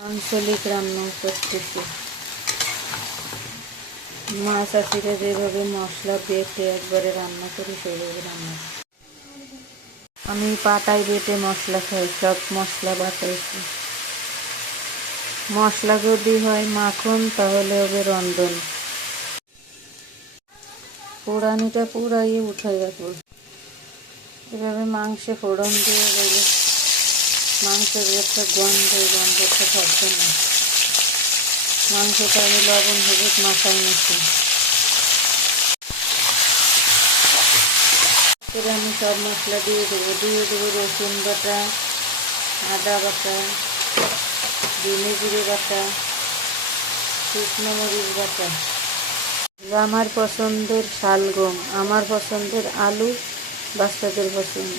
আঞ্চলিক রান্না করতেছি। মা চাষিরা যেভাবে মশলা বেটে একবারে রান্না করি সেইভাবে রান্না করি। আমি পাটায় বেটে মশলা খাই, সব মশলা বাটাইছি। মশলা যদি হয় মাখন তাহলে হবে রন্ধন। পোড়ানিটা পুরাই উঠাই রাখবো। এভাবে মাংসে ফোড়ন দিয়ে দিলে মাংসের একটা গন্ধটা থাকবে না। মাংসটা আমি লবণ হলুদ মাখাই নিচ্ছি। আমি সব মশলা দিয়ে দেবো রসুন বাটা, আদা বাটা, ধনে জিরে বাটা, শুকনো মরিচ বাটা, আমার পছন্দের শালগম, আমার পছন্দের আলু, বাচ্চাদের পছন্দ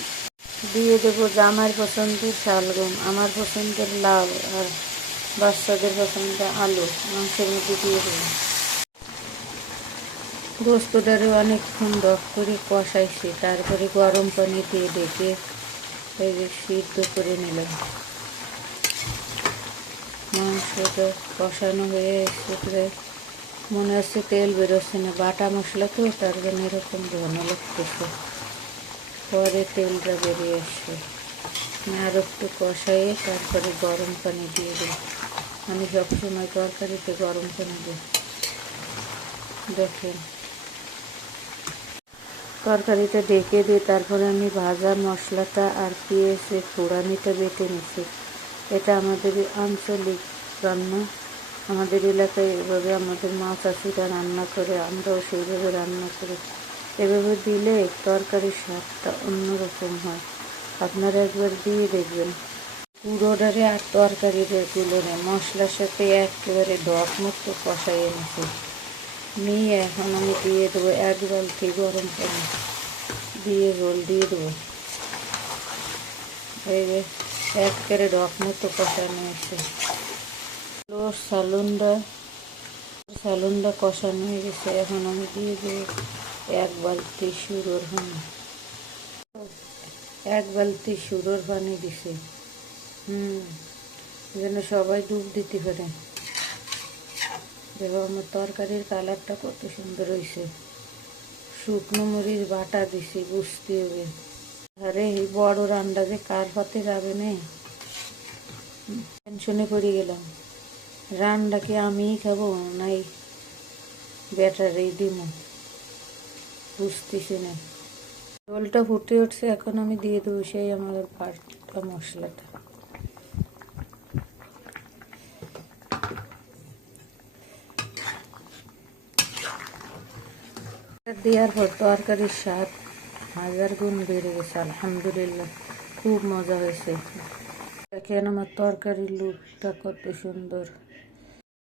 দিয়ে দেবো। জামার পছন্দের শালগম, আমার পছন্দের লাউ, আর বাচ্চাদের পছন্দের আলু মাংসের মধ্যে দিয়ে দেবো। গোস্তটারে অনেকক্ষণ ডক করে কষাইছি, তারপরে গরম পানি দিয়ে ডেকে সিদ্ধ করে নিলাম। মাংসটা কষানো হয়ে এসে প্রায় মনে হচ্ছে তেল বেরোচ্ছে না, বাটা মশলা তো তার জন্য এরকম ঘন লাগতেছে। পরে তেলটা বেরিয়ে আসছে। আর একটু কষাইয়ে তারপরে গরম পানি দিয়ে দিই। আমি সবসময় তরকারিতে গরম পানি দিই। দেখেন তরকারিটা ঢেকে দিই, তারপরে আমি ভাজা মশলাটা আর পেঁয়াজের ফোড়ানিটা বেটে নিচ্ছি। এটা আমাদের আঞ্চলিক রান্না, আমাদের এলাকায় এভাবে আমাদের মা চাষিরা রান্না করে, আমরাও সেইভাবে রান্না করি। এভাবে দিলে তরকারির স্বাদটা অন্যরকম হয়। আপনারা একবার দিয়ে দেখবেন। পুরোটারে আর তরকারিটা তুলনে মশলার সাথে একেবারে ডক মতো কষাইয়ে নিচ্ছি। নিয়ে এখন আমি দিয়ে দেবো 1 বালতি গরম পানি, দিয়ে ঝোল দিয়ে দেবো। এই যে একেবারে ডক মতো কষানো এসে সালুনটা কষানো হয়ে গেছে। এখন আমি দিয়ে দেবো 1 বালতি সুরোর পানি। 1 বালতি সুরোর পানি দিছে। যেন সবাই ডুব দিতে পারে। দেখো আমার তরকারির কালারটা কত সুন্দর হয়েছে। শুকনো মরিচ বাটা দিছি, বুঝতে হবে। আরে এই বড় রান্না যে কার হতে যাবে না, টেনশনে পড়ে গেলাম। রান্না কি আমিই খাবো নাই ব্যাটারেই দিব, বুঝতেছি না। ঝোলটা ফুটে উঠছে, এখন আমি দিয়ে দেবো সেই আমার বাটা মশলাটা। দেওয়ার পর তরকারির স্বাদ 1000 গুণ বেড়ে গেছে। আলহামদুলিল্লাহ, খুব মজা হয়েছে। দেখেন আমার তরকারির লুকটা কত সুন্দর।